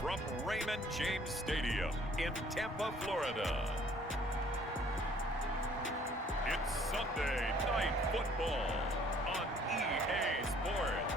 from Raymond James Stadium in Tampa, Florida. It's Sunday Night Football on EA Sports.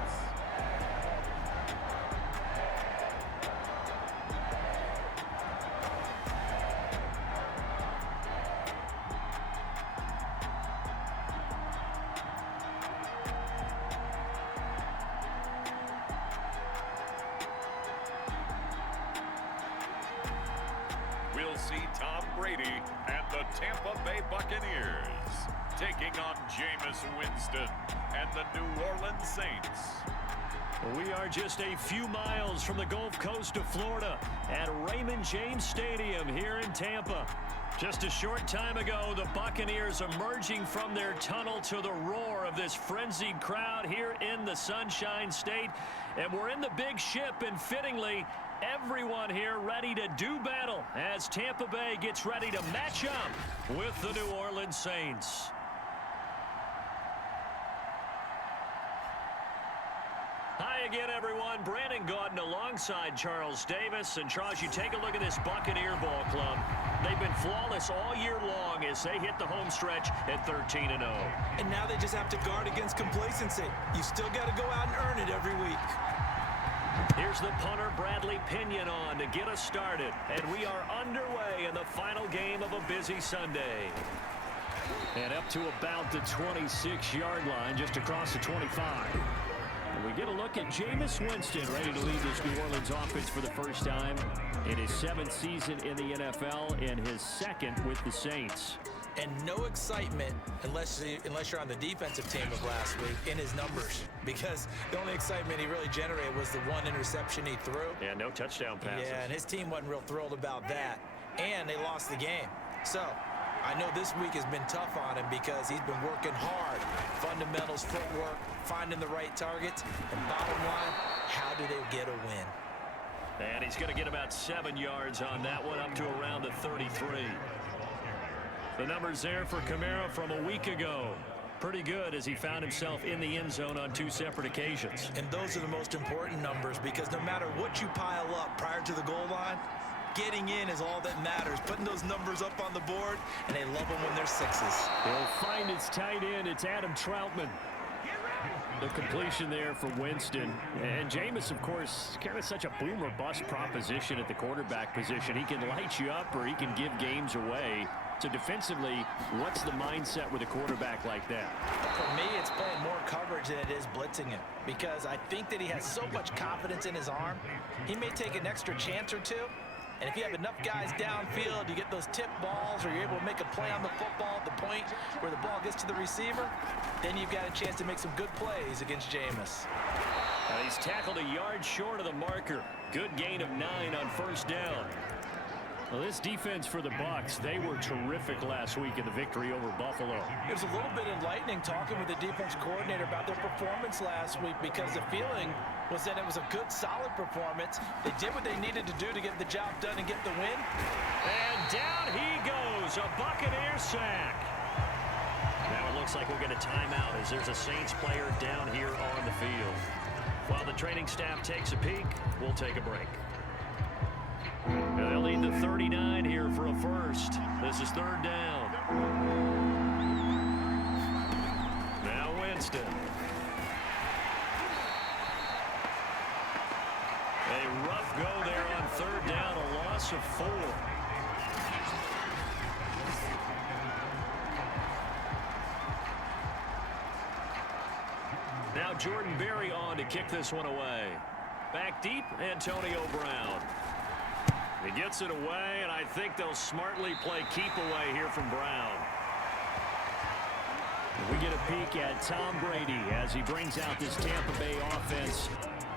We'll see Tom Brady and the Tampa Bay Buccaneers taking on Jameis Winston and the New Orleans Saints. We are just a few miles from the Gulf Coast of Florida at Raymond James Stadium here in Tampa. Just a short time ago, the Buccaneers emerging from their tunnel to the roar of this frenzied crowd here in the Sunshine State. And we're in the big ship, and fittingly, everyone here ready to do battle as Tampa Bay gets ready to match up with the New Orleans Saints. Hi again, everyone. Brandon Gaudin alongside Charles Davis. And Charles, you take a look at this Buccaneer ball club. They've been flawless all year long as they hit the home stretch at 13-0. And now they just have to guard against complacency. You still got to go out and earn it every week. Here's the punter, Bradley Pinion, on to get us started. And we are underway in the final game of a busy Sunday. And up to about the 26-yard line, just across the 25. And we get a look at Jameis Winston, ready to lead this New Orleans offense for the first time in his 7th season in the NFL and his 2nd with the Saints. And no excitement unless you're on the defensive team of last week in his numbers, because the only excitement he really generated was the one interception he threw. Yeah, no touchdown passes. Yeah, and his team wasn't real thrilled about that, and they lost the game. So I know this week has been tough on him because he's been working hard. Fundamentals, footwork, finding the right targets, and bottom line, how do they get a win? And he's going to get about 7 yards on that one, up to around the 33. The numbers there for Kamara from a week ago. Pretty good as he found himself in the end zone on 2 separate occasions. And those are the most important numbers, because no matter what you pile up prior to the goal line, getting in is all that matters. Putting those numbers up on the board, and they love them when they're 6s. He'll find its tight end. It's Adam Troutman. The completion there for Winston. And Jameis, of course, kind of such a boom or bust proposition at the quarterback position. He can light you up or he can give games away. So defensively, what's the mindset with a quarterback like that? For me, it's playing more coverage than it is blitzing him, because I think that he has so much confidence in his arm. He may take an extra chance or two. And if you have enough guys downfield, you get those tip balls, or you're able to make a play on the football at the point where the ball gets to the receiver, then you've got a chance to make some good plays against Jameis. He's tackled a yard short of the marker. Good gain of 9 on first down. Well, this defense for the Bucs, they were terrific last week in the victory over Buffalo. It was a little bit enlightening talking with the defense coordinator about their performance last week, because the feeling was that it was a good, solid performance. They did what they needed to do to get the job done and get the win. And down he goes, a Buccaneer sack. Now it looks like we'll get a timeout as there's a Saints player down here on the field. While the training staff takes a peek, we'll take a break. They'll need the 39 here for a first. This is 3rd down. Now Winston. A rough go there on 3rd down, a loss of 4. Now Jordan Berry on to kick this one away. Back deep, Antonio Brown. He gets it away, and I think they'll smartly play keep away here from Brown. We get a peek at Tom Brady as he brings out this Tampa Bay offense.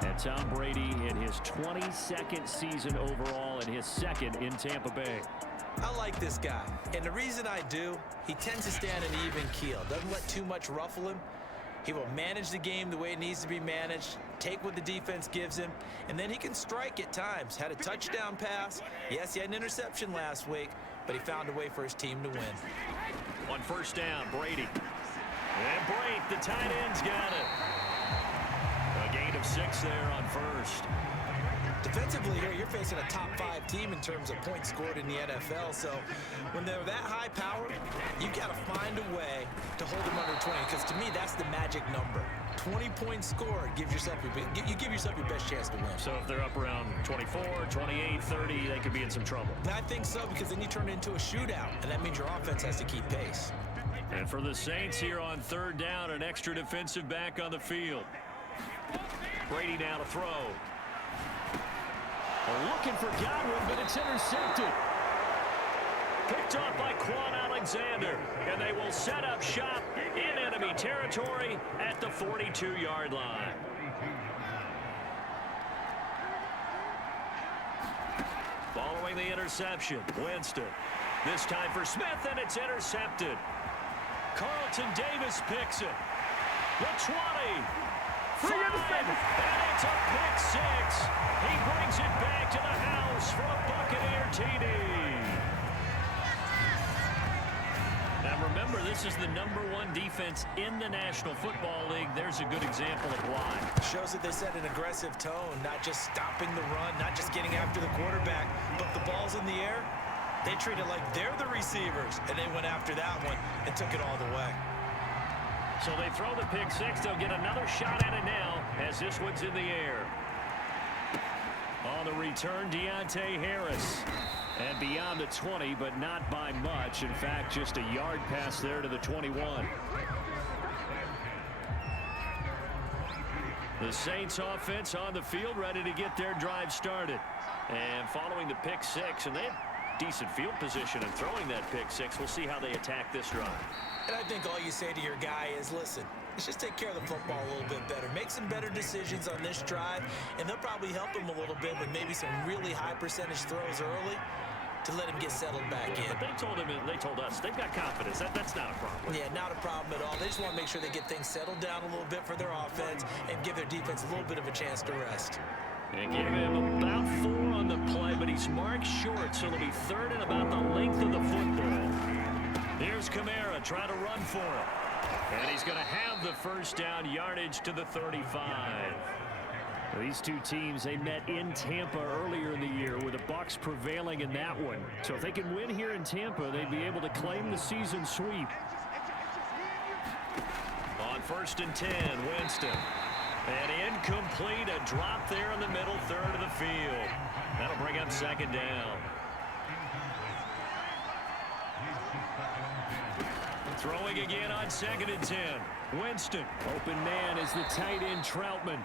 And Tom Brady in his 22nd season overall and his 2nd in Tampa Bay. I like this guy, and the reason I do, he tends to stand an even keel. Doesn't let too much ruffle him. He will manage the game the way it needs to be managed, take what the defense gives him, and then he can strike at times. Had a touchdown pass. Yes, he had an interception last week, but he found a way for his team to win. On first down, Brady. And Brate, the tight end's got it. A gain of 6 there on first. Defensively here, you're facing a top 5 team in terms of points scored in the NFL. So when they're that high power, you got to find a way to hold them under 20. Because to me, that's the magic number. 20 points scored gives yourself you give yourself your best chance to win. So if they're up around 24, 28, 30, they could be in some trouble. I think so, because then you turn it into a shootout, and that means your offense has to keep pace. And for the Saints here on third down, an extra defensive back on the field. Brady now to throw. Looking for Godwin, but it's intercepted. Picked off by Quan Alexander, and they will set up shop in enemy territory at the 42-yard line. Following the interception, Winston. This time for Smith, and it's intercepted. Carlton Davis picks it. The 20. 5, and it's a pick 6. He brings it back to the house for a Buccaneer TD. Now remember, this is the #1 defense in the National Football League. There's a good example of why. Shows that they set an aggressive tone, not just stopping the run, not just getting after the quarterback, but the ball's in the air. They treat it like they're the receivers, and they went after that one and took it all the way. So they throw the pick 6. They'll get another shot at it now as this one's in the air. On the return, Deontay Harris. And beyond the 20, but not by much. In fact, just a yard pass there to the 21. The Saints offense on the field, ready to get their drive started. And following the pick 6, and they have decent field position in throwing that pick 6. We'll see how they attack this drive. And I think all you say to your guy is, listen, let's just take care of the football a little bit better. Make some better decisions on this drive, and they'll probably help him a little bit with maybe some really high percentage throws early to let him get settled back in. But they told us they've got confidence. That's not a problem. Yeah, not a problem at all. They just want to make sure they get things settled down a little bit for their offense and give their defense a little bit of a chance to rest. They give him about 4 on the play, but he's marked short, so it'll be third and about the length of the football. Here's Kamara trying to run for it. And he's going to have the first down, yardage to the 35. These two teams, they met in Tampa earlier in the year with the Bucs prevailing in that one. So if they can win here in Tampa, they'd be able to claim the season sweep. On 1st and 10, Winston. And incomplete, a drop there in the middle third of the field. That'll bring up 2nd down. Throwing again on 2nd and 10. Winston. Open man is the tight end Troutman.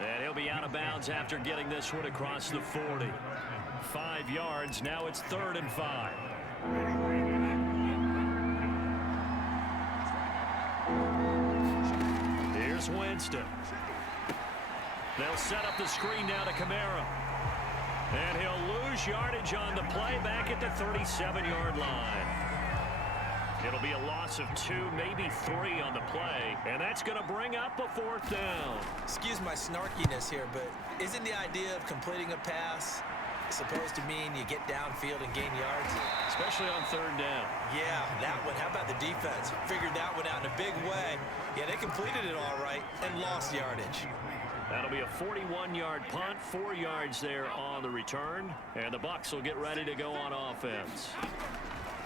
And he'll be out of bounds after getting this one across the 40. 5 yards. Now it's 3rd and 5. Here's Winston. They'll set up the screen now to Kamara. And he'll lose yardage on the play back at the 37-yard line. It'll be a loss of 2, maybe 3 on the play, and that's going to bring up a 4th down. Excuse my snarkiness here, but isn't the idea of completing a pass supposed to mean you get downfield and gain yards? Especially on 3rd down. Yeah, that one. How about the defense? Figured that one out in a big way. Yeah, they completed it all right and lost yardage. That'll be a 41-yard punt, 4 yards there on the return, and the Bucs will get ready to go on offense.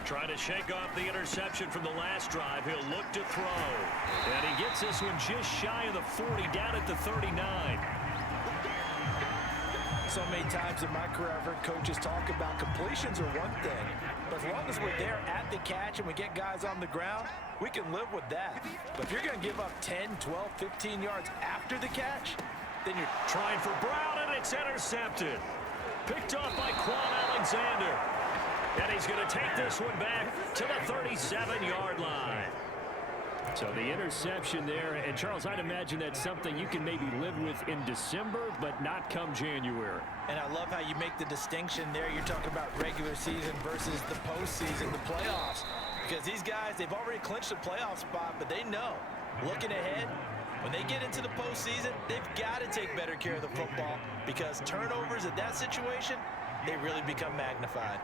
Trying to shake off the interception from the last drive. He'll look to throw. And he gets this one just shy of the 40, down at the 39. So many times in my career, I've heard coaches talk about completions are one thing. But as long as we're there at the catch and we get guys on the ground, we can live with that. But if you're going to give up 10, 12, 15 yards after the catch, then you're trying for Brown, and it's intercepted. Picked off by Quan Alexander. And he's going to take this one back to the 37-yard line. So the interception there, and Charles, I'd imagine that's something you can maybe live with in December, but not come January. And I love how you make the distinction there. You're talking about regular season versus the postseason, the playoffs. Because these guys, they've already clinched a playoff spot, but they know, looking ahead, when they get into the postseason, they've got to take better care of the football, because turnovers in that situation, they really become magnified.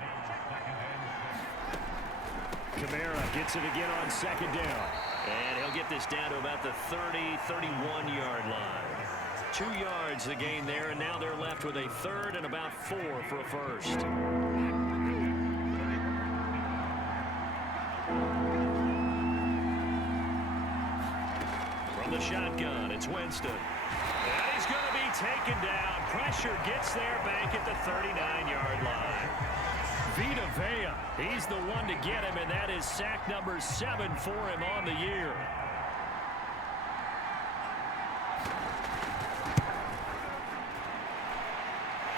Kamara gets it again on 2nd down. And he'll get this down to about the 30, 31-yard line. 2 yards the gain there, and now they're left with a third and about 4 for a first. From the shotgun, it's Winston. And he's going to be taken down. Pressure gets there back at the 39-yard line. Vita Vea, he's the one to get him, and that is sack number 7 for him on the year.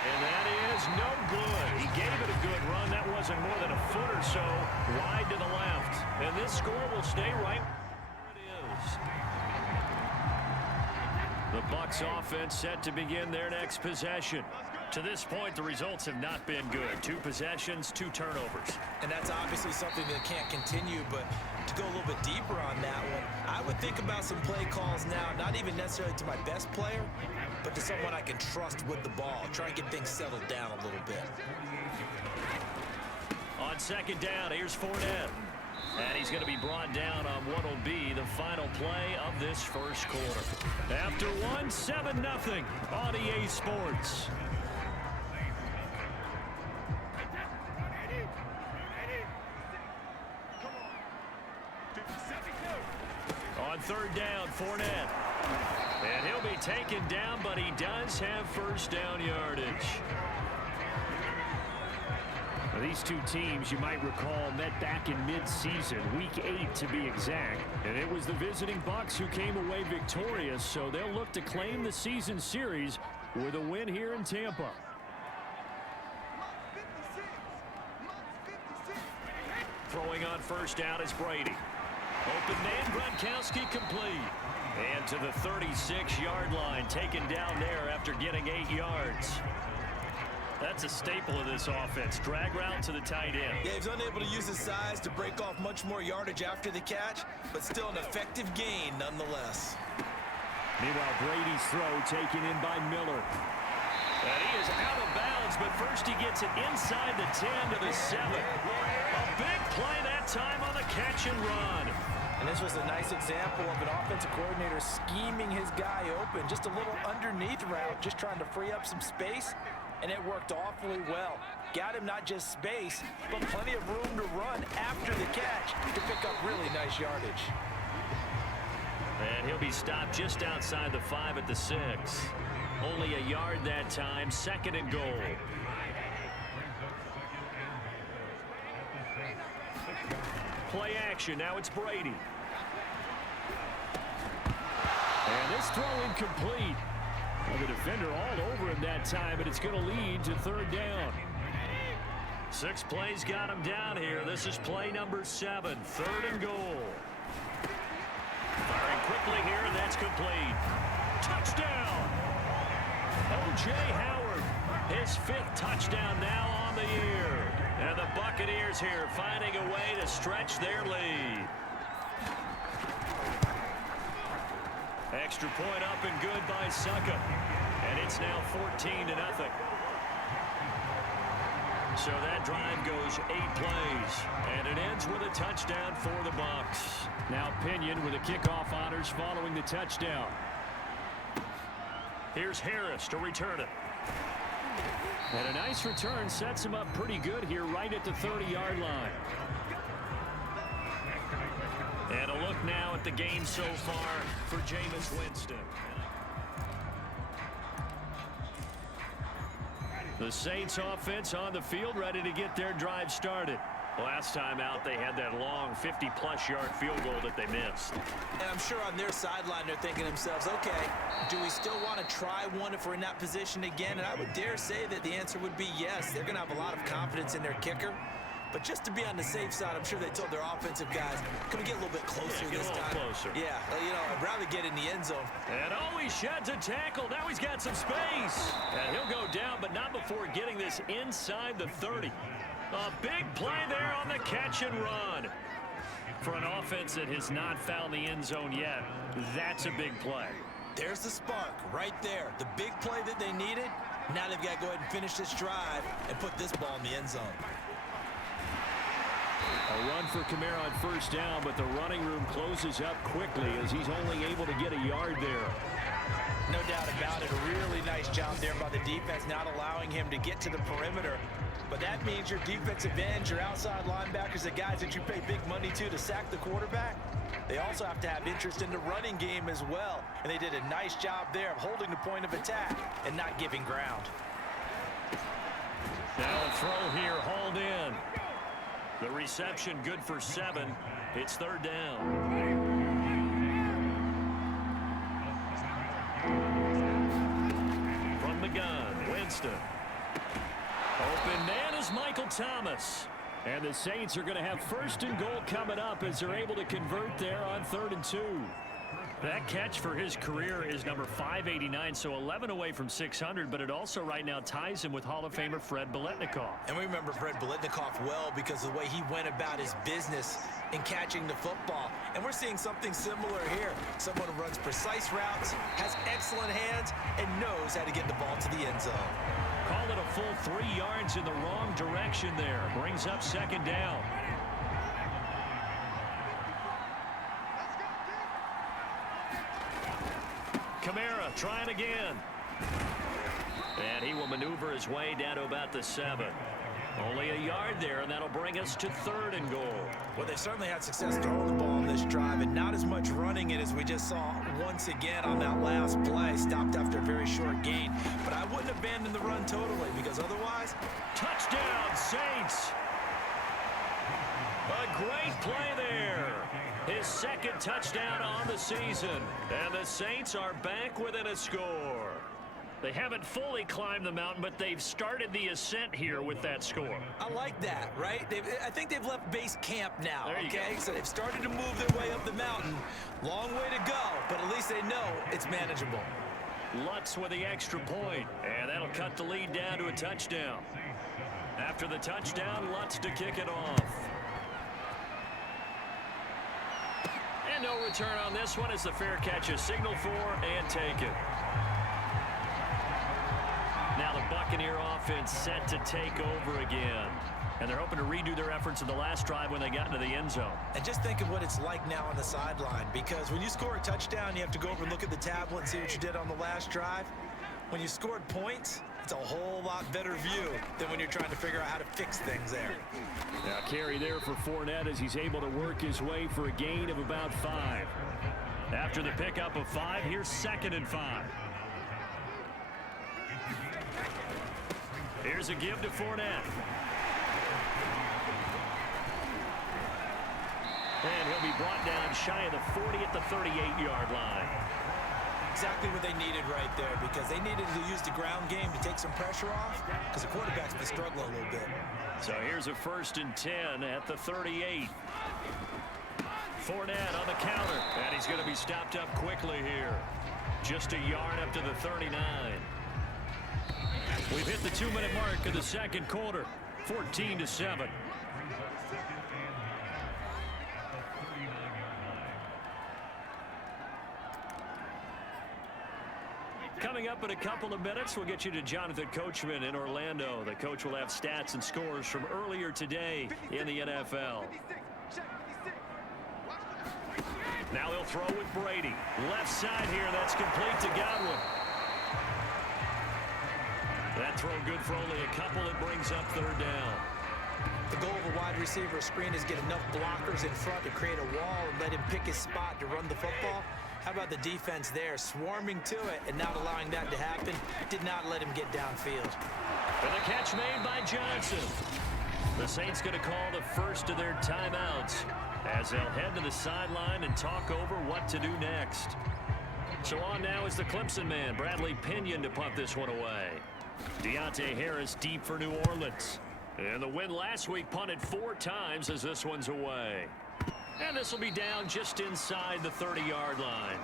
And that is no good. He gave it a good run. That wasn't more than a foot or so wide to the left. And this score will stay right where it is. The Bucs offense set to begin their next possession. To this point, the results have not been good. 2 possessions, 2 turnovers. And that's obviously something that can't continue, but to go a little bit deeper on that one, I would think about some play calls now, not even necessarily to my best player, but to someone I can trust with the ball. Try and get things settled down a little bit. On second down, here's Fournette. And he's going to be brought down on what will be the final play of this first quarter. After 1, 7-0 on EA Sports. On third down, Fournette. And he'll be taken down, but he does have first down yardage. Now, these 2 teams, you might recall, met back in mid-season, week 8 to be exact. And it was the visiting Bucs who came away victorious, so they'll look to claim the season series with a win here in Tampa. Throwing on first down is Brady. Open man, Gronkowski complete. And to the 36-yard line, taken down there after getting 8 yards. That's a staple of this offense. Drag route to the tight end. Yeah, he's unable to use his size to break off much more yardage after the catch, but still an effective gain nonetheless. Meanwhile, Brady's throw taken in by Miller. And he is out of bounds, but first he gets it inside the 10 to the 7. A big play that time on the catch and run. And this was a nice example of an offensive coordinator scheming his guy open. Just a little underneath route, just trying to free up some space, and it worked awfully well. Got him not just space, but plenty of room to run after the catch to pick up really nice yardage. And he'll be stopped just outside the 5 at the 6. Only a yard that time, 2nd and goal. Play action, now it's Brady. And this throw incomplete. Well, the defender all over him that time, and it's going to lead to 3rd down. 6 plays got him down here. This is play number 7, 3rd and goal. Firing quickly here, and that's complete. Touchdown! O.J. Howard, his 5th touchdown now on the year. And the Buccaneers here finding a way to stretch their lead. Extra point up and good by Succa. And it's now 14-0. So that drive goes 8 plays. And it ends with a touchdown for the Bucs. Now Pinion with the kickoff honors following the touchdown. Here's Harris to return it. And a nice return sets him up pretty good here right at the 30-yard line. And a look now at the game so far for Jameis Winston. The Saints offense on the field ready to get their drive started. Last time out, they had that long 50-plus yard field goal that they missed. And I'm sure on their sideline, they're thinking to themselves, okay, do we still want to try one if we're in that position again? And I would dare say that the answer would be yes. They're going to have a lot of confidence in their kicker. But just to be on the safe side, I'm sure they told their offensive guys, can we get a little bit closer this time? Closer. Yeah, you know, I'd rather get in the end zone. And he sheds a tackle. Now he's got some space. And he'll go down, but not before getting this inside the 30. A big play there on the catch and run. For an offense that has not found the end zone yet, that's a big play. There's the spark right there. The big play that they needed. Now they've got to go ahead and finish this drive and put this ball in the end zone. A run for Kamara on first down, but the running room closes up quickly as he's only able to get a yard there. No doubt about it. A really nice job there by the defense, not allowing him to get to the perimeter. But that means your defensive ends, your outside linebackers, the guys that you pay big money to sack the quarterback, they also have to have interest in the running game as well. And they did a nice job there of holding the point of attack and not giving ground. Now a throw here, hauled in. The reception good for 7. It's third down. From the gun, Winston. Open man is Michael Thomas. And the Saints are going to have first and goal coming up as they're able to convert there on 3rd and 2. That catch for his career is number 589, so 11 away from 600, but it also right now ties him with Hall of Famer Fred Biletnikoff. And we remember Fred Biletnikoff well because of the way he went about his business in catching the football. And we're seeing something similar here. Someone who runs precise routes, has excellent hands, and knows how to get the ball to the end zone. Call it a full 3 yards in the wrong direction there. Brings up 2nd down. Kamara trying again. And he will maneuver his way down to about the 7. Only a yard there, and that'll bring us to 3rd and goal. Well, they certainly had success throwing the ball on this drive, and not as much running it as we just saw once again on that last play. Stopped after a very short gain. But I wouldn't abandon the run totally, because otherwise... Touchdown, Saints! A great play there. His 2nd touchdown on the season. And the Saints are back within a score. They haven't fully climbed the mountain, but they've started the ascent here with that score. I like that, right? I think they've left base camp now, there you okay? go. So they've started to move their way up the mountain. Long way to go, but at least they know it's manageable. Lutz with the extra point, and that'll cut the lead down to a touchdown. After the touchdown, Lutz to kick it off. And no return on this one as the fair catch is signaled for and taken. Now the Buccaneer offense set to take over again. And they're hoping to redo their efforts in the last drive when they got into the end zone. And just think of what it's like now on the sideline, because when you score a touchdown, you have to go over and look at the tablet and see what you did on the last drive. When you scored points, it's a whole lot better view than when you're trying to figure out how to fix things there. Now carry there for Fournette as he's able to work his way for a gain of about 5. After the pickup of 5, here's 2nd and 5. Here's a give to Fournette. And he'll be brought down shy of the 40 at the 38-yard line. Exactly what they needed right there, because they needed to use the ground game to take some pressure off, because the quarterback's been struggling a little bit. So here's a 1st and 10 at the 38. Fournette on the counter, and he's going to be stopped up quickly here. Just a yard up to the 39. We've hit the 2-minute mark of the 2nd quarter, 14-7. Coming up in a couple of minutes, we'll get you to Jonathan Coachman in Orlando. The coach will have stats and scores from earlier today in the NFL. Now he'll throw with Brady. Left side here, that's complete to Godwin. That throw good for only a couple. It brings up 3rd down. The goal of a wide receiver screen is get enough blockers in front to create a wall and let him pick his spot to run the football. How about the defense there, swarming to it and not allowing that to happen? Did not let him get downfield. And the catch made by Johnson. The Saints going to call the first of their timeouts as they'll head to the sideline and talk over what to do next. So on now is the Clemson man, Bradley Pinion, to punt this one away. Deontay Harris deep for New Orleans. And the win last week punted 4 times as this one's away. And this will be down just inside the 30-yard line.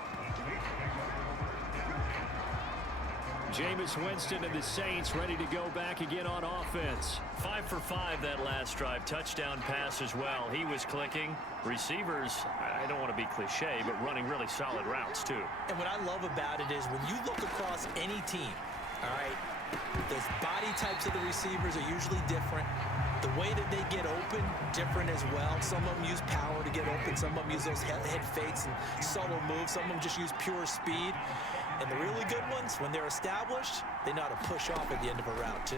Jameis Winston and the Saints ready to go back again on offense. 5 for 5 that last drive. Touchdown pass as well. He was clicking. Receivers, I don't want to be cliche, but running really solid routes too. And what I love about it is when you look across any team, all right, the body types of the receivers are usually different. The way that they get open, different as well. Some of them use power to get open. Some of them use those head fakes and subtle moves. Some of them just use pure speed. And the really good ones, when they're established, they know how to push off at the end of a route, too.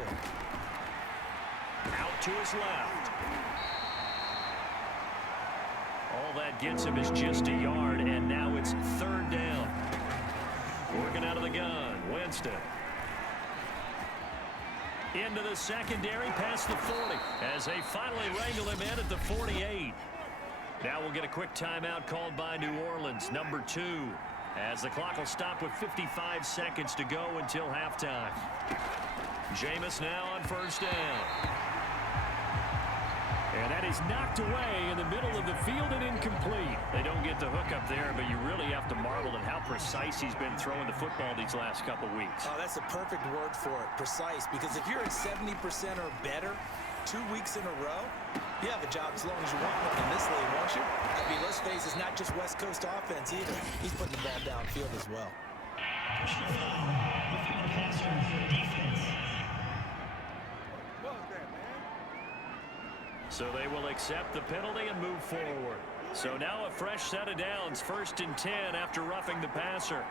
Out to his left. All that gets him is just a yard, and now it's third down. Working out of the gun, Winston. Into the secondary, past the 40, as they finally wrangle him in at the 48. Now we'll get a quick timeout called by New Orleans, number 2, as the clock will stop with 55 seconds to go until halftime. Jameis now on first down. And that is knocked away in the middle of the field and incomplete. They don't get the hook up there, but you really have to marvel at how precise he's been throwing the football these last couple weeks. Oh, that's a perfect word for it, precise, because if you're at 70% or better 2 weeks in a row, you have a job as long as you want one in this league, won't you? I mean, let's face it's not just West Coast offense either. He's putting the ball downfield as well. So they will accept the penalty and move forward. So now a fresh set of downs, 1st and 10 after roughing the passer.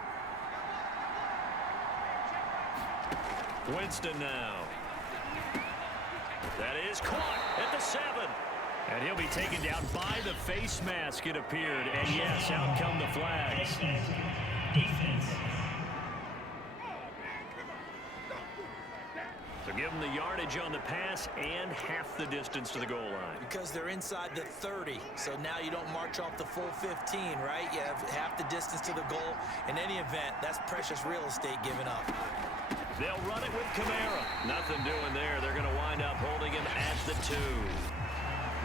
Winston now. That is caught at the 7. And he'll be taken down by the face mask, it appeared. And yes, out come the flags. So give them the yardage on the pass and half the distance to the goal line. Because they're inside the 30, so now you don't march off the full 15, right? You have half the distance to the goal. In any event, that's precious real estate given up. They'll run it with Kamara. Nothing doing there. They're going to wind up holding him at the 2.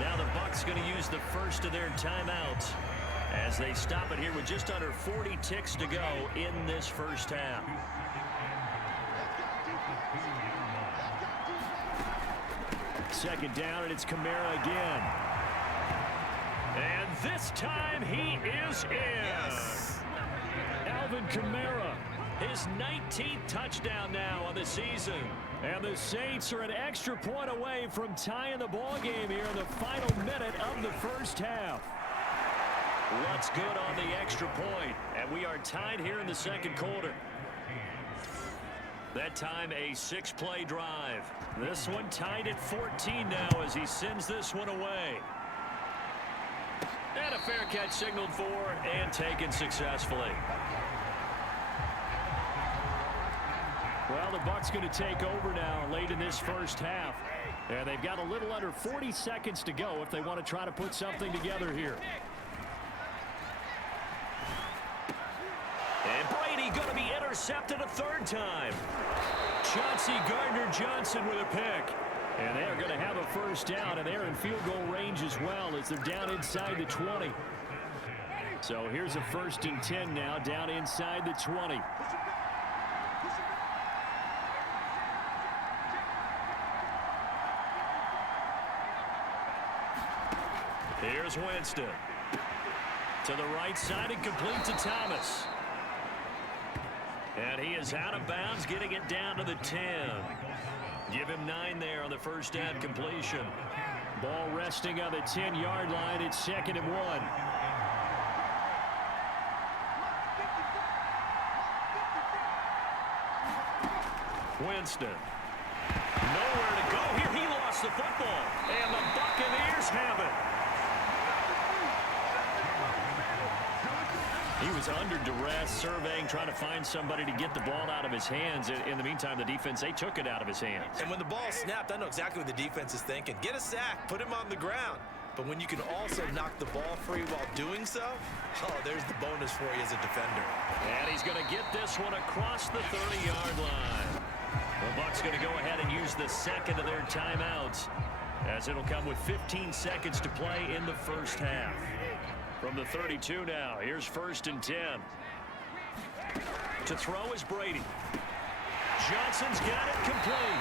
Now the Bucs going to use the first of their timeouts as they stop it here with just under 40 ticks to go in this first half. Second down, and it's Kamara again. And this time he is in. Yes. Alvin Kamara, his 19th touchdown now on the season. And the Saints are an extra point away from tying the ball game here in the final minute of the first half. What's good on the extra point? And we are tied here in the second quarter. That time a 6-play drive. This one tied at 14 now as he sends this one away. And a fair catch signaled for and taken successfully. Well, the Bucs going to take over now late in this first half. And they've got a little under 40 seconds to go if they want to try to put something together here. And Brady going to be intercepted a 3rd time. Chauncey Gardner-Johnson with a pick. And they are going to have a first down, and they're in field goal range as well as they're down inside the 20. So here's a 1st and 10 now, down inside the 20. Here's Winston. To the right side and complete to Thomas. And he is out of bounds, getting it down to the 10. Give him 9 there on the first down completion. Ball resting on the 10-yard line. It's 2nd and 1. Winston. Nowhere to go here. He lost the football. And the Buccaneers have it. He was under duress, surveying, trying to find somebody to get the ball out of his hands. In the meantime, the defense, they took it out of his hands. And when the ball snapped, I know exactly what the defense is thinking. Get a sack, put him on the ground. But when you can also knock the ball free while doing so, oh, there's the bonus for you as a defender. And he's going to get this one across the 30-yard line. The Bucs going to go ahead and use the second of their timeouts, as it'll come with 15 seconds to play in the first half. From the 32 now, here's 1st and 10. To throw is Brady. Johnson's got it complete.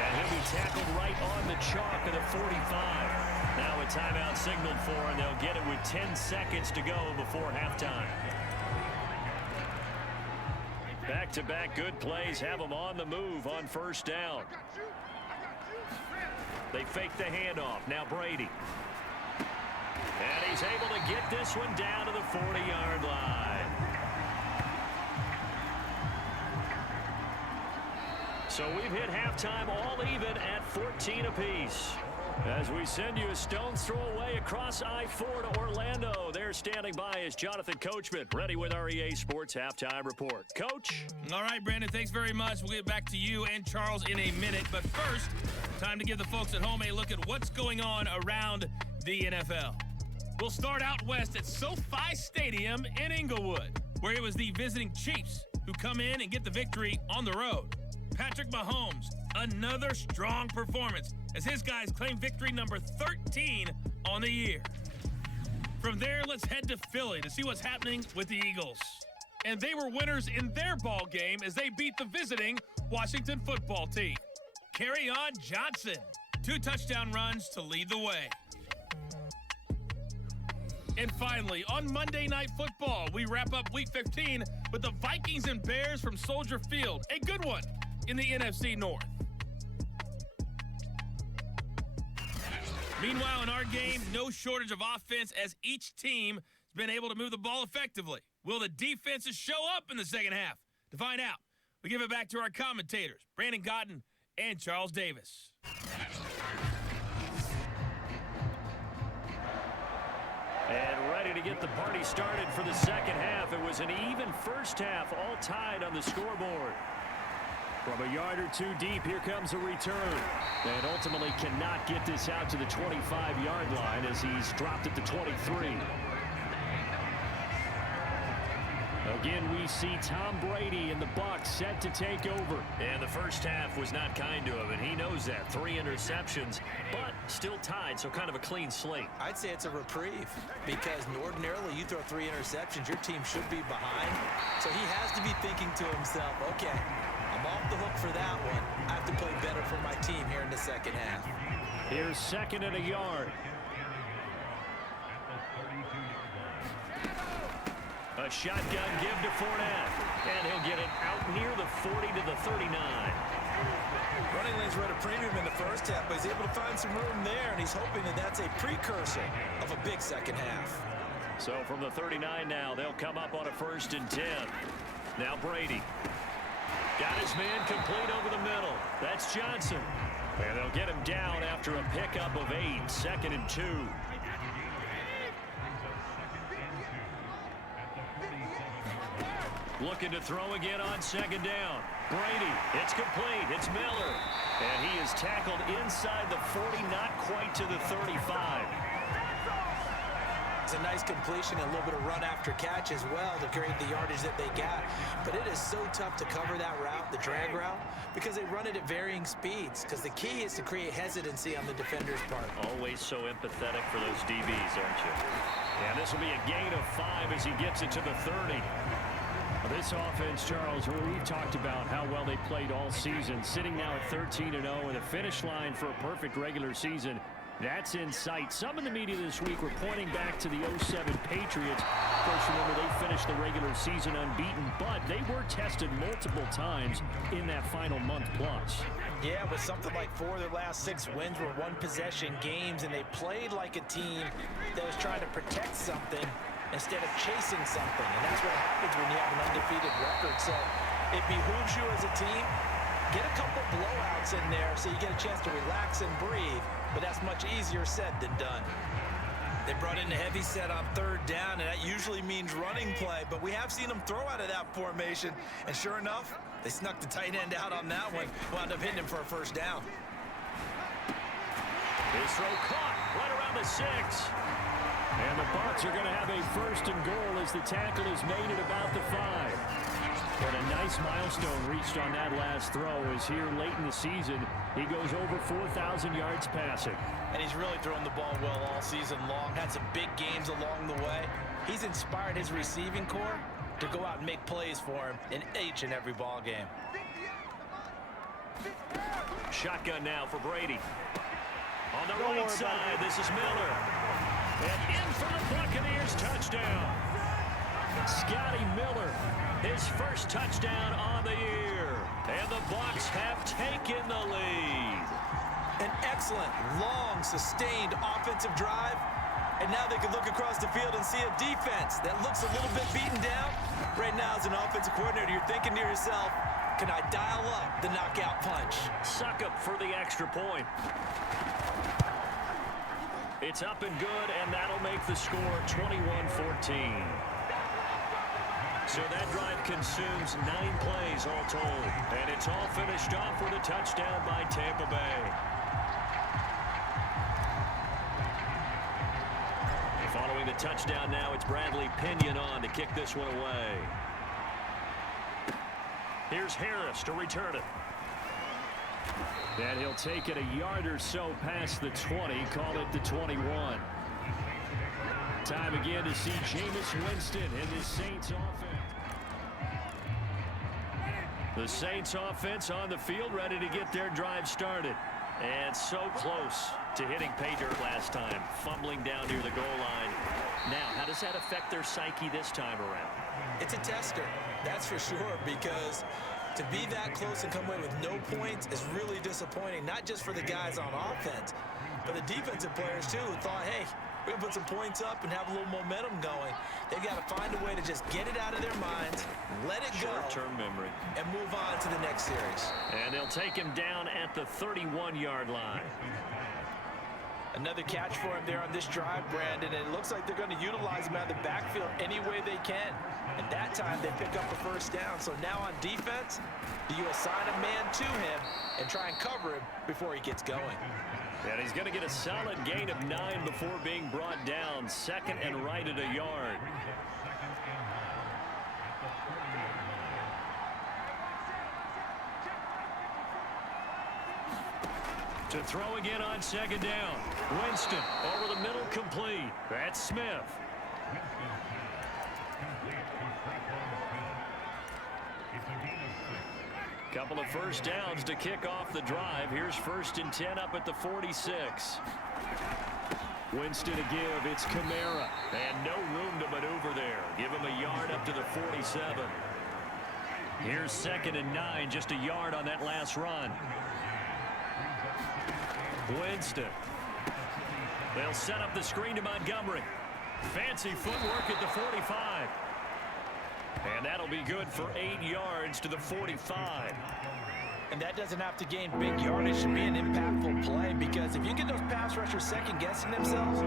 And he'll be tackled right on the chalk of the 45. Now a timeout signaled for, and they'll get it with 10 seconds to go before halftime. Back-to-back good plays have them on the move on first down. They fake the handoff. Now Brady. And he's able to get this one down to the 40-yard line. So we've hit halftime all even at 14 apiece. As we send you a stone's throw away across I-4 to Orlando. There standing by is Jonathan Coachman, ready with our EA Sports Halftime Report. Coach? All right, Brandon, thanks very much. We'll get back to you and Charles in a minute. But first, time to give the folks at home a look at what's going on around the NFL. We'll start out west at SoFi Stadium in Inglewood, where it was the visiting Chiefs who come in and get the victory on the road. Patrick Mahomes, another strong performance as his guys claim victory number 13 on the year. From there, let's head to Philly to see what's happening with the Eagles. And they were winners in their ball game as they beat the visiting Washington football team. Kerryon Johnson, 2 touchdown runs to lead the way. And finally, on Monday Night Football, we wrap up Week 15 with the Vikings and Bears from Soldier Field, a good one in the NFC North. Meanwhile, in our game, no shortage of offense as each team has been able to move the ball effectively. Will the defenses show up in the second half? To find out, we give it back to our commentators, Brandon Cotton and Charles Davis. And ready to get the party started for the second half. It was an even first half, all tied on the scoreboard. From a yard or 2 deep, here comes a return. And ultimately cannot get this out to the 25-yard line as he's dropped at the 23. Again, we see Tom Brady and the Bucs set to take over. And the first half was not kind to him, and he knows that. 3 interceptions, but still tied, so kind of a clean slate. I'd say it's a reprieve because ordinarily you throw 3 interceptions, your team should be behind. So he has to be thinking to himself, okay, I'm off the hook for that one. I have to play better for my team here in the second half. Here's second and a yard. A shotgun give to Fournette, and he'll get it out near the 40 to the 39. Running lanes were at a premium in the first half, but he's able to find some room there, and he's hoping that that's a precursor of a big second half. So from the 39 now, they'll come up on a 1st and 10. Now Brady. Got his man complete over the middle. That's Johnson. And they'll get him down after a pickup of 8, 2nd and 2. Looking to throw again on 2nd down. Brady, it's complete. It's Miller. And he is tackled inside the 40, not quite to the 35. It's a nice completion and a little bit of run after catch as well to create the yardage that they got. But it is so tough to cover that route, the drag route, because they run it at varying speeds. Because the key is to create hesitancy on the defender's part. Always so empathetic for those DBs, aren't you? And this will be a gain of 5 as he gets it to the 30. This offense, Charles, we've talked about how well they played all season, sitting now at 13-0 and a finish line for a perfect regular season. That's in sight. Some in the media this week were pointing back to the 07 Patriots. Of course, remember, they finished the regular season unbeaten, but they were tested multiple times in that final month plus. Yeah, with something like 4 of their last 6 wins were one-possession games, and they played like a team that was trying to protect something instead of chasing something. And that's what happens when you have an undefeated record. So it behooves you as a team, get a couple blowouts in there so you get a chance to relax and breathe. But that's much easier said than done. They brought in a heavy set on 3rd down, and that usually means running play. But we have seen them throw out of that formation. And sure enough, they snuck the tight end out on that one. Wound up hitting him for a 1st down. His throw caught right around the 6. And the Bucs are going to have a 1st and goal as the tackle is made at about the 5. And a nice milestone reached on that last throw as here late in the season, he goes over 4,000 yards passing. And he's really thrown the ball well all season long. Had some big games along the way. He's inspired his receiving corps to go out and make plays for him in each and every ball game. Shotgun now for Brady. On the right side, this is Miller. And in for the Buccaneers, touchdown. Scotty Miller, his 1st touchdown on the year. And the Bucs have taken the lead. An excellent, long, sustained offensive drive. And now they can look across the field and see a defense that looks a little bit beaten down. Right now, as an offensive coordinator, you're thinking to yourself, can I dial up the knockout punch? Suck up for the extra point. It's up and good, and that'll make the score 21-14. So that drive consumes 9 plays all told. And it's all finished off with a touchdown by Tampa Bay. Following the touchdown now, it's Bradley Pinion on to kick this one away. Here's Harris to return it. And he'll take it a yard or so past the 20, call it the 21. Time again to see Jameis Winston and the Saints offense. The Saints offense on the field, ready to get their drive started. And so close to hitting pay dirt last time, fumbling down near the goal line. Now, how does that affect their psyche this time around? It's a tester, that's for sure, because to be that close and come away with no points is really disappointing, not just for the guys on offense, but the defensive players, too, who thought, hey, we're going to put some points up and have a little momentum going. They've got to find a way to just get it out of their minds, let it go, short-term memory, and move on to the next series. And they'll take him down at the 31-yard line. Another catch for him there on this drive, Brandon, and it looks like they're going to utilize him out of the backfield any way they can. And that time, they pick up a first down. So now on defense, do you assign a man to him and try and cover him before he gets going? And he's going to get a solid gain of 9 before being brought down. Second and right at a yard. To throw again on second down. Winston over the middle, complete. That's Smith. Couple of first downs to kick off the drive. Here's 1st and 10 up at the 46. Winston to give. It's Kamara. And no room to maneuver there. Give him a yard up to the 47. Here's 2nd and 9. Just a yard on that last run. Winston. They'll set up the screen to Montgomery. Fancy footwork at the 45. And that'll be good for 8 yards to the 45. And that doesn't have to gain big yardage to be an impactful play, because if you get those pass rushers second-guessing themselves,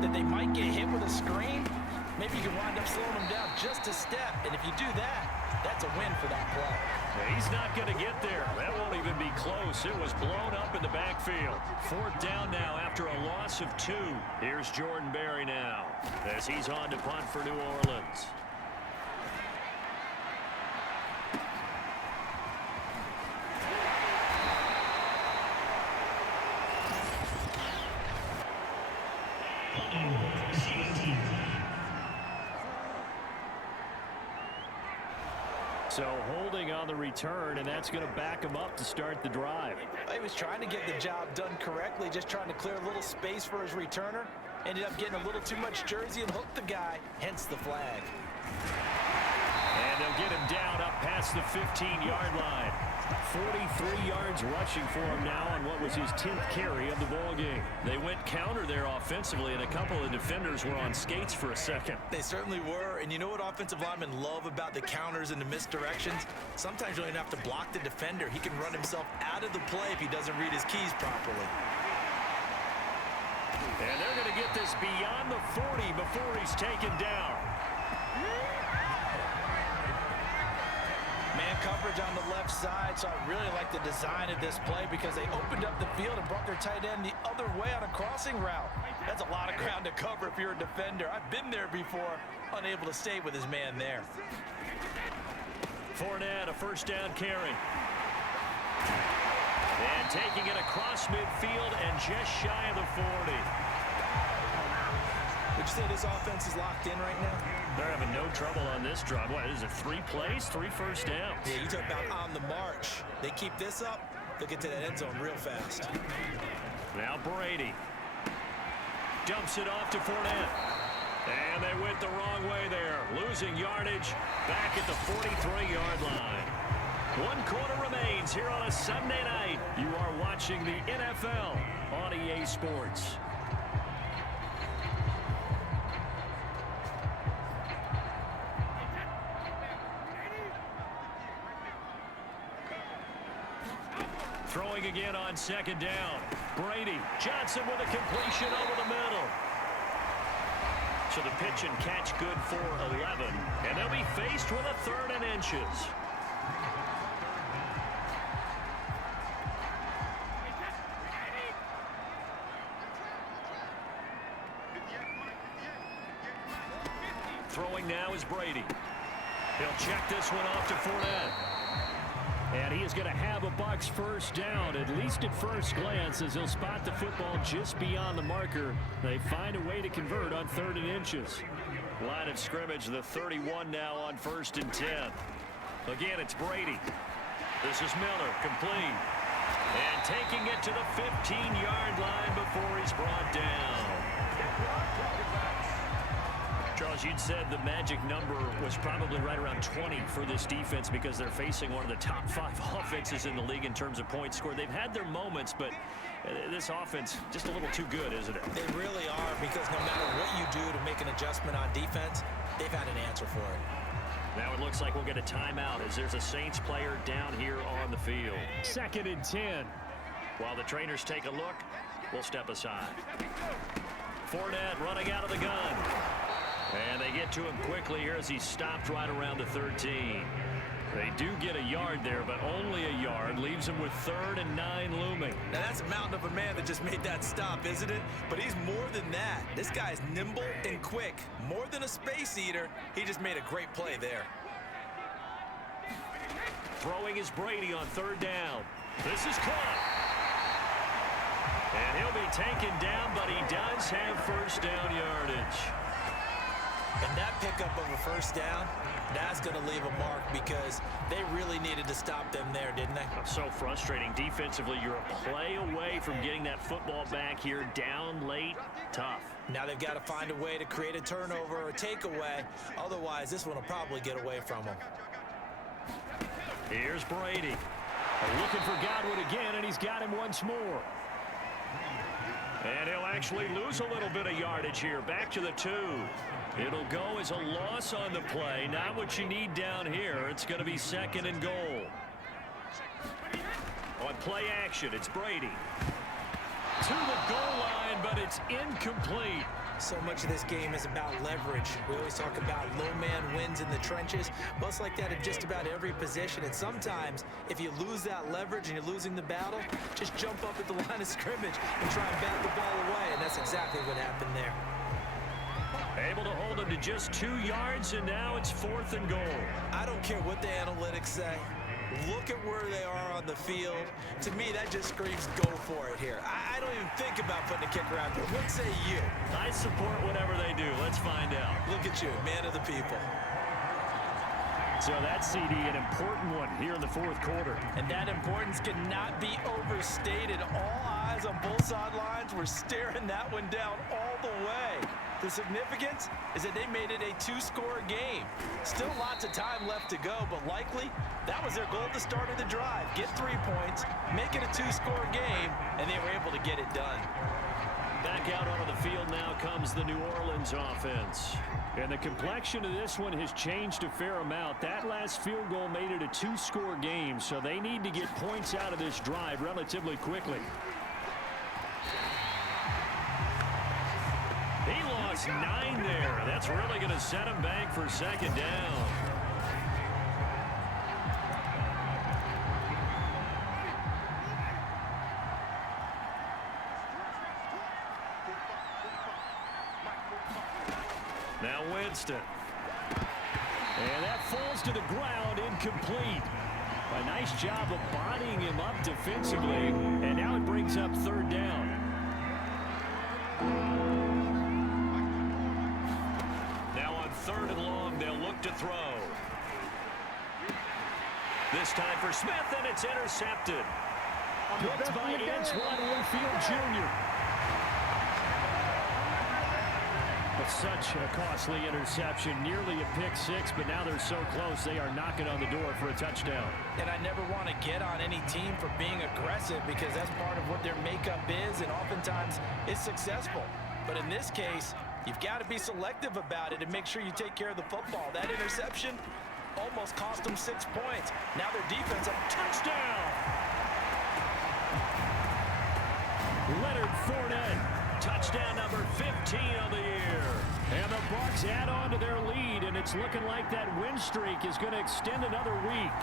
that they might get hit with a screen, maybe you can wind up slowing them down just a step. And if you do that, that's a win for that play. He's not going to get there. That won't even be close. It was blown up in the backfield. 4th down now after a loss of 2. Here's Jordan Berry now as he's on to punt for New Orleans. So holding on the return, and that's going to back him up to start the drive. He was trying to get the job done correctly, just trying to clear a little space for his returner. Ended up getting a little too much jersey and hooked the guy, hence the flag. And they'll get him down up past the 15-yard line. 43 yards rushing for him now on what was his 10th carry of the ball game. They went counter there offensively, and a couple of defenders were on skates for a second. They certainly were, and you know what offensive linemen love about the counters and the misdirections? Sometimes you don't even have to block the defender. He can run himself out of the play if he doesn't read his keys properly. And they're going to get this beyond the 40 before he's taken down. Man coverage on the left side, so I really like the design of this play because they opened up the field and brought their tight end the other way on a crossing route. That's a lot of ground to cover if you're a defender. I've been there before, unable to stay with his man there. Fournette, a first down carry. And taking it across midfield and just shy of the 40. Would you say this offense is locked in right now? They're having no trouble on this drive. What is it, 3 plays, 3 first downs? Yeah, you talk about on the march. They keep this up, they'll get to that end zone real fast. Now Brady dumps it off to Fournette. And they went the wrong way there. Losing yardage back at the 43-yard line. 1 quarter remains here on a Sunday night. You are watching the NFL on EA Sports. Throwing again on second down. Brady. Johnson with a completion over the middle. So the pitch and catch good for 11. And they'll be faced with a 3rd and inches. Throwing now is Brady. He'll check this one off to Fournette. And he is going to have a Bucs first down, at least at first glance, as he'll spot the football just beyond the marker. They find a way to convert on 3rd and inches. Line of scrimmage, the 31 now on 1st and 10. Again, it's Brady. This is Miller, complete. And taking it to the 15-yard line before he's brought down. Charles, you'd said the magic number was probably right around 20 for this defense because they're facing one of the top 5 offenses in the league in terms of points scored. They've had their moments, but this offense just a little too good, isn't it? They really are, because no matter what you do to make an adjustment on defense, they've had an answer for it. Now it looks like we'll get a timeout as there's a Saints player down here on the field. 2nd and 10. While the trainers take a look, we'll step aside. Fournette running out of the gun. And they get to him quickly here as he's stopped right around the 13. They do get a yard there, but only a yard. Leaves him with 3rd and 9 looming. Now that's a mountain of a man that just made that stop, isn't it? But he's more than that. This guy's nimble and quick. More than a space eater. He just made a great play there. Throwing is Brady on 3rd down. This is caught. And he'll be taken down, but he does have first down yardage. And that pickup of a first down, that's going to leave a mark because they really needed to stop them there, didn't they? So frustrating. Defensively, you're a play away from getting that football back here. Down late, tough. Now they've got to find a way to create a turnover or a takeaway. Otherwise, this one will probably get away from them. Here's Brady. Looking for Godwin again, and he's got him once more. And he'll actually lose a little bit of yardage here. Back to the 2. It'll go as a loss on the play. Not what you need down here. It's going to be 2nd and goal. On play action, it's Brady. To the goal line, but it's incomplete. So much of this game is about leverage. We always talk about low man wins in the trenches. Well, it's like that in just about every position. And sometimes, if you lose that leverage and you're losing the battle, just jump up at the line of scrimmage and try and bat the ball away. And that's exactly what happened there. Able to hold him to just 2 yards, and now it's 4th and goal. I don't care what the analytics say. Look at where they are on the field. To me, that just screams go for it here. I don't even think about putting a kicker out there. What say you? I support whatever they do. Let's find out. Look at you, man of the people. So that CD, an important one here in the 4th quarter. And that importance cannot be overstated. All eyes on both sidelines were staring that one down all the way. The significance is that they made it a 2-score game. Still lots of time left to go, but likely that was their goal at the start of the drive. Get 3 points, make it a 2-score game, and they were able to get it done. Back out onto the field now comes the New Orleans offense. And the complexion of this one has changed a fair amount. That last field goal made it a 2-score game, so they need to get points out of this drive relatively quickly. He lost 9 there. That's really going to set him back for 2nd down. Now Winston. And that falls to the ground, incomplete. A nice job of bodying him up defensively. And now it brings up 3rd down. Now on 3rd and long, they'll look to throw. This time for Smith, and it's intercepted. Picked by Antoine Winfield Jr. Such a costly interception, nearly a pick 6, but now they're so close they are knocking on the door for a touchdown. And I never want to get on any team for being aggressive because that's part of what their makeup is, and oftentimes it's successful. But in this case, you've got to be selective about it and make sure you take care of the football. That interception almost cost them 6 points. Now their defense up. Touchdown! touchdown number 15 on the year. And the Bucs add on to their lead, and it's looking like that win streak is going to extend another week.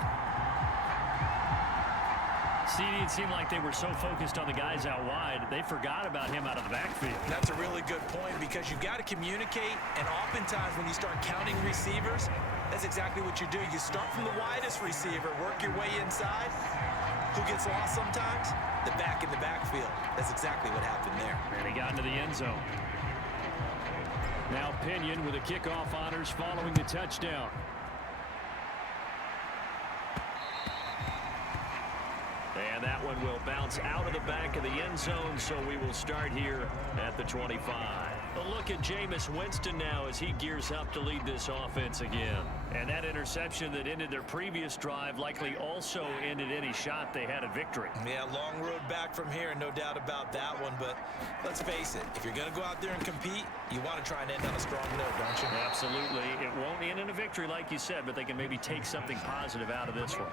CD, it seemed like they were so focused on the guys out wide, they forgot about him out of the backfield. That's a really good point because you've got to communicate, and oftentimes when you start counting receivers, that's exactly what you do. You start from the widest receiver, work your way inside. Who gets lost sometimes? The back in the backfield. That's exactly what happened there. And he got into the end zone. Now Pinion with the kickoff honors following the touchdown. And that one will bounce out of the back of the end zone, so we will start here at the 25. A look at Jameis Winston now as he gears up to lead this offense again. And that interception that ended their previous drive likely also ended any shot they had at victory. Yeah, long road back from here, no doubt about that one. But let's face it, if you're going to go out there and compete, you want to try and end on a strong note, don't you? Absolutely. It won't end in a victory like you said, but they can maybe take something positive out of this one.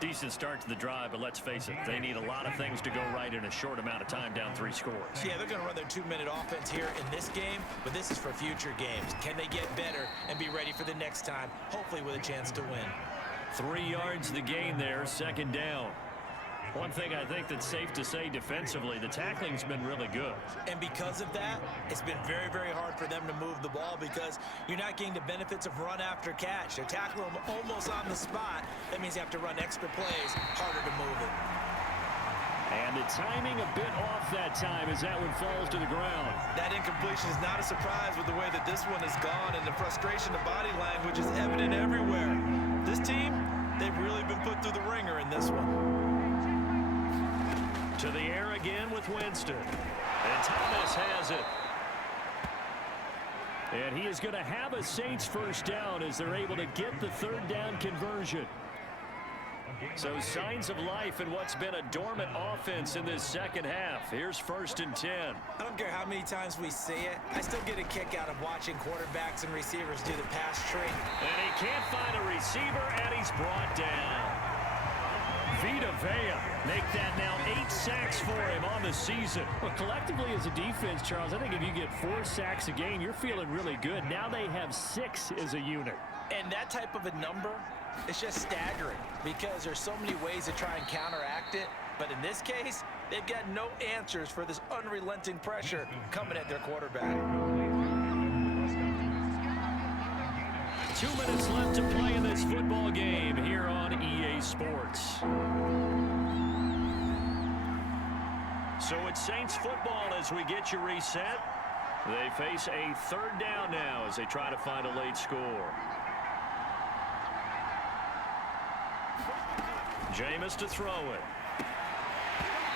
Decent start to the drive, but let's face it, they need a lot of things to go right in a short amount of time, down 3 scores. Yeah, they're going to run their 2-minute offense here in this game, but this is for future games. Can they get better and be ready for the next time, hopefully with a chance to win? 3 yards the gain there, second down. One thing I think that's safe to say defensively, the tackling's been really good. And because of that, it's been very, very hard for them to move the ball because you're not getting the benefits of run after catch. They're tackling them almost on the spot. That means you have to run extra plays, harder to move it. And the timing a bit off that time as that one falls to the ground. That incompletion is not a surprise with the way that this one has gone, and the frustration of body language is evident everywhere. This team, they've really been put through the ringer in this one. To the air again with Winston. And Thomas has it. And he is going to have a Saints first down as they're able to get the 3rd down conversion. So signs of life in what's been a dormant offense in this second half. Here's 1st and 10. I don't care how many times we see it. I still get a kick out of watching quarterbacks and receivers do the pass tree. And he can't find a receiver, and he's brought down. Vita Vea make that now 8 sacks for him on the season. Well, collectively as a defense, Charles, I think if you get 4 sacks a game, you're feeling really good. Now they have 6 as a unit. And that type of a number, it's just staggering because there's so many ways to try and counteract it. But in this case, they've got no answers for this unrelenting pressure coming at their quarterback. 2 minutes left to play in this football game here on EA Sports. So it's Saints football as we get you reset. They face a 3rd down now as they try to find a late score. Jameis to throw it.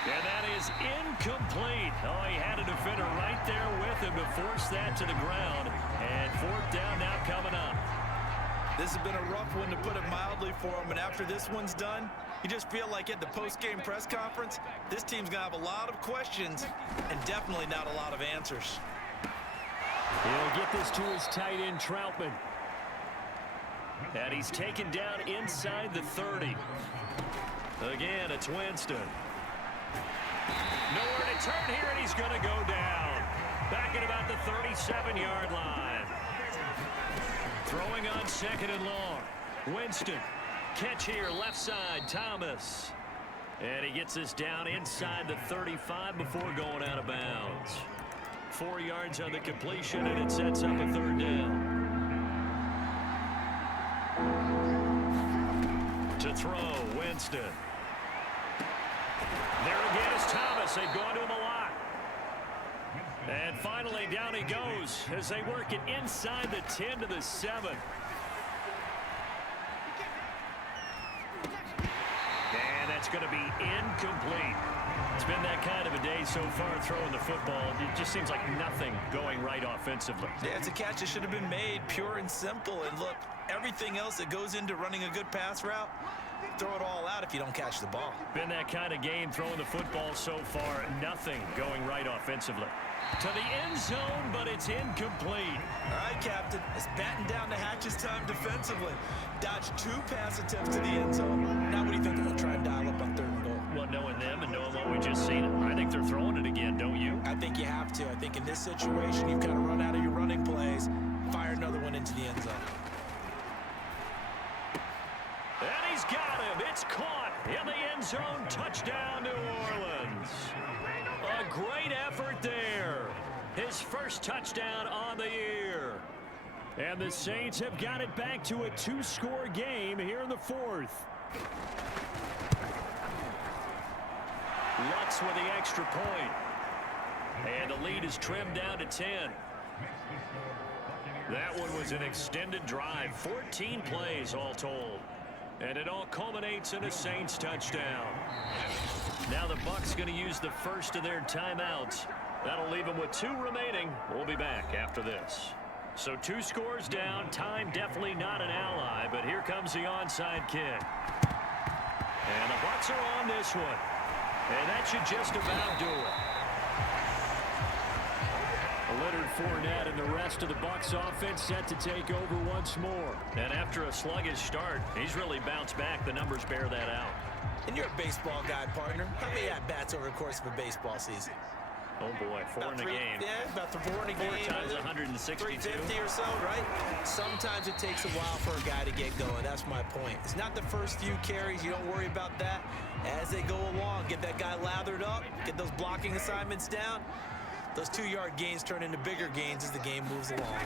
And that is incomplete. Oh, he had a defender right there with him to force that to the ground. And 4th down now coming up. This has been a rough one, to put it mildly, for him. And after this one's done, you just feel like at the post-game press conference, this team's going to have a lot of questions and definitely not a lot of answers. He'll get this to his tight end, Troutman. And he's taken down inside the 30. Again, it's Winston. Nowhere to turn here, and he's going to go down. Back at about the 37-yard line. Throwing on 2nd and long. Winston. Catch here, left side, Thomas. And he gets this down inside the 35 before going out of bounds. 4 yards on the completion, and it sets up a 3rd down. To throw, Winston. There again is Thomas. They've gone to him a lot. And finally, down he goes as they work it inside the 10 to the 7. And that's going to be incomplete. It's been that kind of a day so far throwing the football. It just seems like nothing going right offensively. Yeah, it's a catch that should have been made, pure and simple. And look, everything else that goes into running a good pass route, throw it all out if you don't catch the ball. Been that kind of game throwing the football so far. Nothing going right offensively. To the end zone, but it's incomplete. All right, Captain. It's batten down the hatches time defensively. Dodged 2 pass attempts to the end zone. Now what do you think they're going to try and dial up on 3rd and goal? Well, knowing them and knowing what we just seen, I think think they're throwing it again, don't you? I think you have to. I think in this situation, you've kind of run out of your running plays. Fire another one into the end zone. And he's got him. It's caught in the end zone. Touchdown, New Orleans. A great effort there. His first touchdown on the year. And the Saints have got it back to a 2-score game here in the fourth. Lutz with the extra point. And the lead is trimmed down to 10. That one was an extended drive. 14 plays all told. And it all culminates in a Saints touchdown. Now the Bucs going to use the first of their timeouts. That'll leave them with 2 remaining. We'll be back after this. So 2 scores down. Time definitely not an ally, but here comes the onside kick. And the Bucs are on this one. And that should just about do it. Leonard Fournette and the rest of the Bucs offense set to take over once more. And after a sluggish start, he's really bounced back. The numbers bear that out. And you're a baseball guy, partner. How many at-bats over the course of a baseball season? Oh, boy, 4 in a game. Yeah, about 4 in a game. 4 times 162. 350 or so, right? Sometimes it takes a while for a guy to get going. That's my point. It's not the first few carries. You don't worry about that. As they go along, get that guy lathered up, get those blocking assignments down. Those 2-yard gains turn into bigger gains as the game moves along.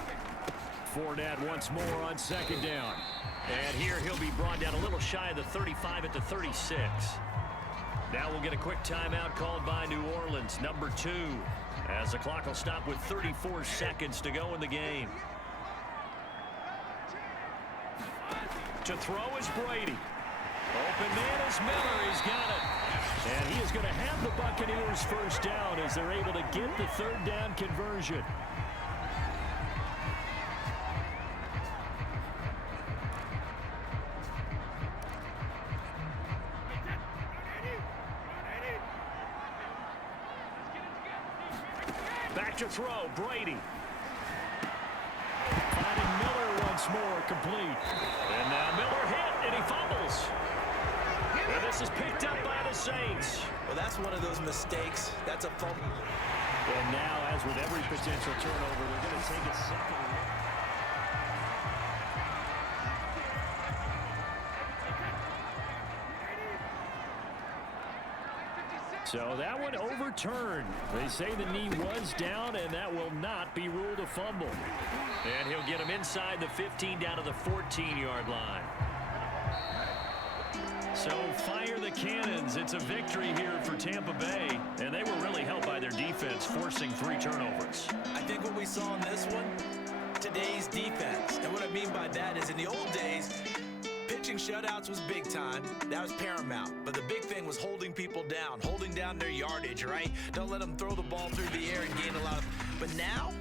Fournette once more on second down. And here he'll be brought down a little shy of the 35 at the 36. Now we'll get a quick timeout called by New Orleans, number 2, as the clock will stop with 34 seconds to go in the game. To throw is Brady. Open man is Miller. He's got it. And he is going to have the Buccaneers first down as they're able to get the third down conversion. Back to throw, Brady. Finding Miller once more, complete. And now Miller hit, and he fumbles. And this is picked up by the Saints. Well, that's one of those mistakes. That's a fumble. And now, as with every potential turnover, they're going to take a second look. So that one overturned. They say the knee was down, and that will not be ruled a fumble. And he'll get him inside the 15 down to the 14-yard line. So fire the cannons. It's a victory here for Tampa Bay. And they were really helped by their defense, forcing 3 turnovers. I think what we saw in this one, today's defense. And what I mean by that is in the old days, pitching shutouts was big time. That was paramount. But the big thing was holding people down, holding down their yardage, right? Don't let them throw the ball through the air and gain a lot of... But now,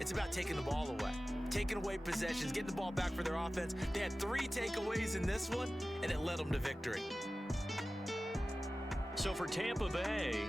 it's about taking the ball away. Taking away possessions, getting the ball back for their offense. They had 3 takeaways in this one, and it led them to victory. So for Tampa Bay,